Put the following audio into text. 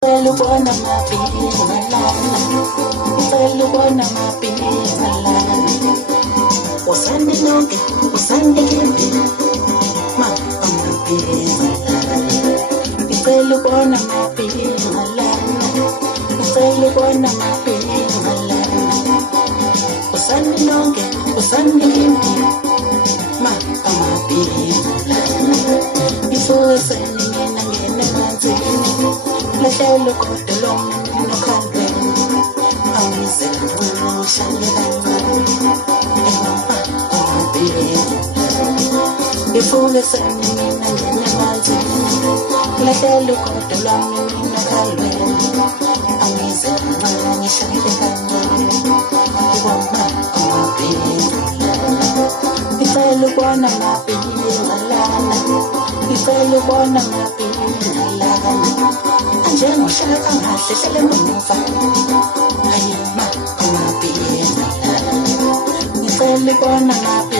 Pelubona mapingalana, pelubona mapingalana. Usande nonke, usande kempi, mapingalana. Pelubona mapingalana, pelubona mapingalana. Usande nonke, usande kempi, mapingalana. Ifuseni mina ngene manzini. Lahlo kodwa lomna nokhalweni awuzenza ushaya kancane ifuke sami mina nginamazini lahlo kodwa lomna nokhalweni awuzenza ngishaya kancane ibona ngicela ukubona mapingalana ngicela ukubona mapingalana njengoshaka kahle hlele muva ayima ngaphi ngicela ukubona ngaphi